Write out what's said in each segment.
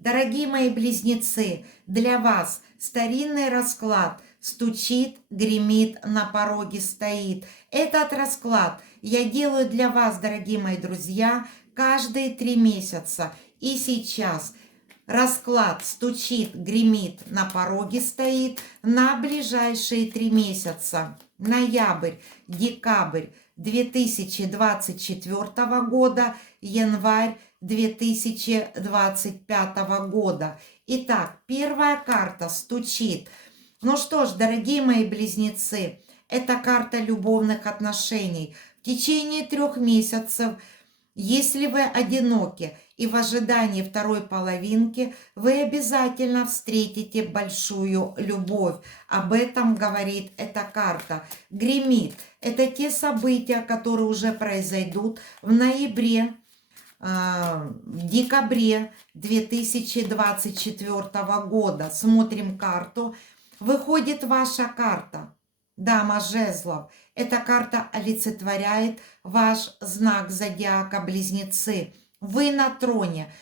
Дорогие мои близнецы, для вас старинный расклад стучит, гремит, на пороге стоит. Этот расклад я делаю для вас, дорогие мои друзья, каждые 3 месяца. И сейчас расклад стучит, гремит, на пороге стоит на ближайшие 3 месяца. Ноябрь, декабрь 2024 года, январь 2025 года. Итак, первая карта стучит. Ну что ж, дорогие мои близнецы, это карта любовных отношений. В течение 3 месяцев, если вы одиноки и в ожидании второй половинки, вы обязательно встретите большую любовь. Об этом говорит эта карта. Гремит. Это те события, которые уже произойдут в ноябре, в декабре 2024 года. Смотрим карту. Выходит ваша карта. Дама жезлов. Эта карта олицетворяет ваш знак зодиака Близнецы. Вы на троне.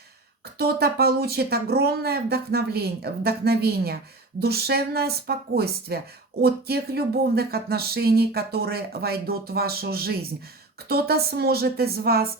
Кто-то получит огромное вдохновение, душевное спокойствие от тех любовных отношений, которые войдут в вашу жизнь. Кто-то сможет из вас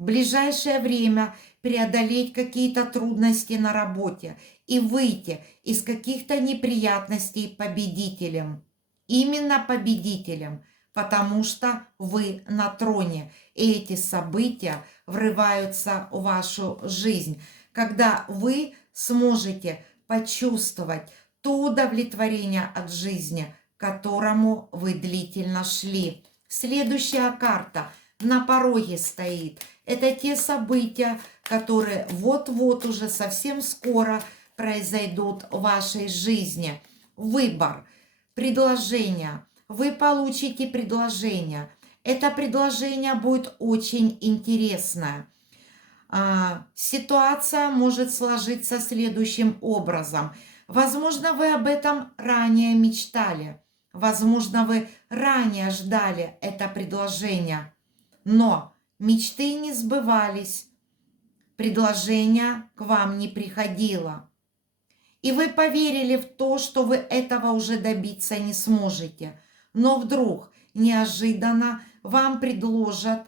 в ближайшее время преодолеть какие-то трудности на работе и выйти из каких-то неприятностей победителем. Именно победителем, потому что вы на троне, и эти события врываются в вашу жизнь, когда вы сможете почувствовать то удовлетворение от жизни, к которому вы длительно шли. Следующая карта на пороге стоит. Это те события, которые вот-вот уже совсем скоро произойдут в вашей жизни. Выбор, предложение. Вы получите предложение. Это предложение будет очень интересное. Ситуация может сложиться следующим образом. Возможно, вы об этом ранее мечтали. Возможно, вы ранее ждали это предложение. Но мечты не сбывались, предложение к вам не приходило. И вы поверили в то, что вы этого уже добиться не сможете. Но вдруг, неожиданно, вам предложат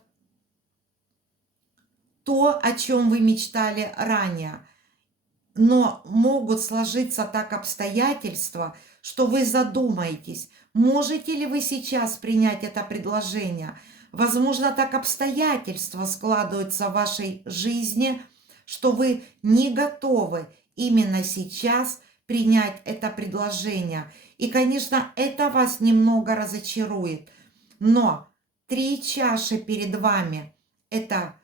то, о чем вы мечтали ранее. Но могут сложиться так обстоятельства, что вы задумаетесь, можете ли вы сейчас принять это предложение. Возможно, так обстоятельства складываются в вашей жизни, что вы не готовы именно сейчас принять это предложение. И, конечно, это вас немного разочарует. Но 3 чаши перед вами – это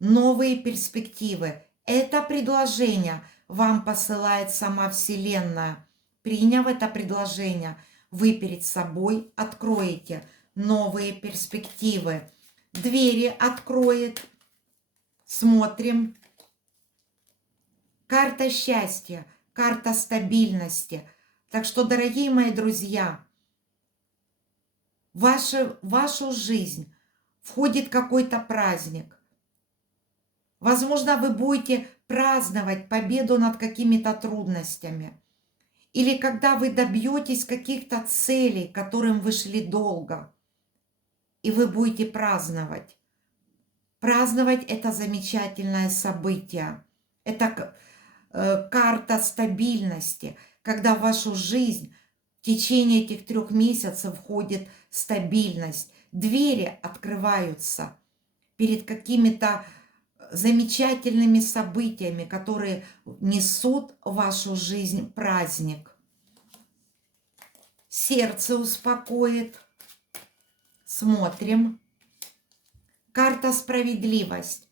новые перспективы. Это предложение вам посылает сама Вселенная. Приняв это предложение, вы перед собой откроете новые перспективы. Двери откроет. Смотрим. Карта счастья, карта стабильности. Так что, дорогие мои друзья, в вашу жизнь входит какой-то праздник. Возможно, вы будете праздновать победу над какими-то трудностями. Или когда вы добьетесь каких-то целей, к которым вы шли долго. И вы будете праздновать. Праздновать это замечательное событие. Это карта стабильности, когда в вашу жизнь в течение этих 3 месяцев входит стабильность. Двери открываются перед какими-то замечательными событиями, которые несут в вашу жизнь праздник. Сердце успокоит. Смотрим. Карта справедливость.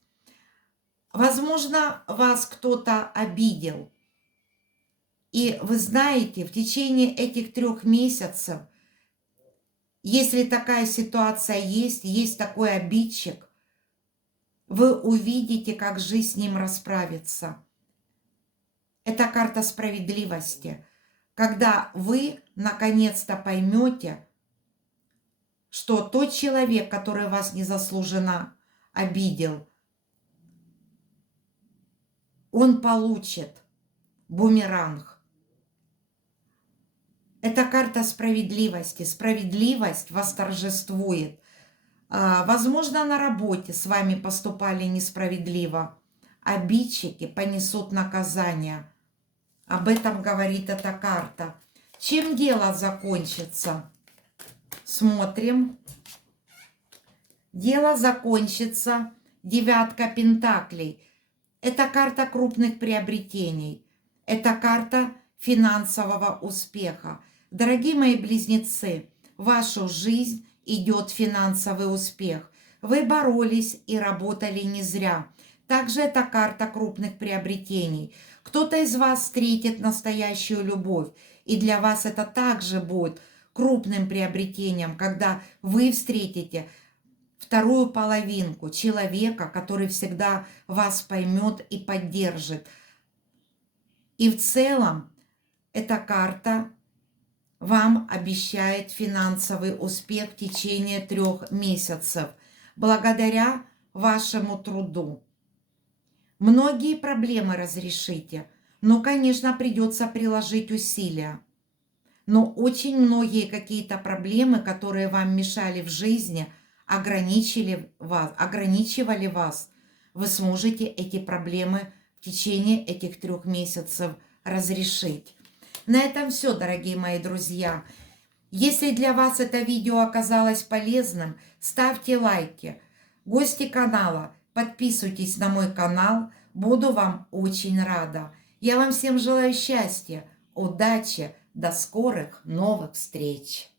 Возможно, вас кто-то обидел. И вы знаете, в течение этих 3 месяцев, если такая ситуация есть такой обидчик, вы увидите, как жизнь с ним расправится. Это карта справедливости. Когда вы наконец-то поймете, что тот человек, который вас незаслуженно обидел, он получит бумеранг. Это карта справедливости. Справедливость восторжествует. Возможно, на работе с вами поступали несправедливо. Обидчики понесут наказание. Об этом говорит эта карта. Чем дело закончится? Смотрим. Дело закончится. Девятка пентаклей. Это карта крупных приобретений. Это карта финансового успеха. Дорогие мои близнецы, в вашу жизнь идет финансовый успех. Вы боролись и работали не зря. Также это карта крупных приобретений. Кто-то из вас встретит настоящую любовь. И для вас это также будет крупным приобретением, когда вы встретите вторую половинку человека, который всегда вас поймет и поддержит. И в целом эта карта вам обещает финансовый успех в течение 3 месяцев благодаря вашему труду. Многие проблемы разрешите, но, конечно, придется приложить усилия. Но очень многие какие-то проблемы, которые вам мешали в жизни, ограничивали вас, вы сможете эти проблемы в течение этих 3 месяцев разрешить. На этом все, дорогие мои друзья. Если для вас это видео оказалось полезным, ставьте лайки. Гости канала, подписывайтесь на мой канал, буду вам очень рада. Я вам всем желаю счастья, удачи, до скорых новых встреч!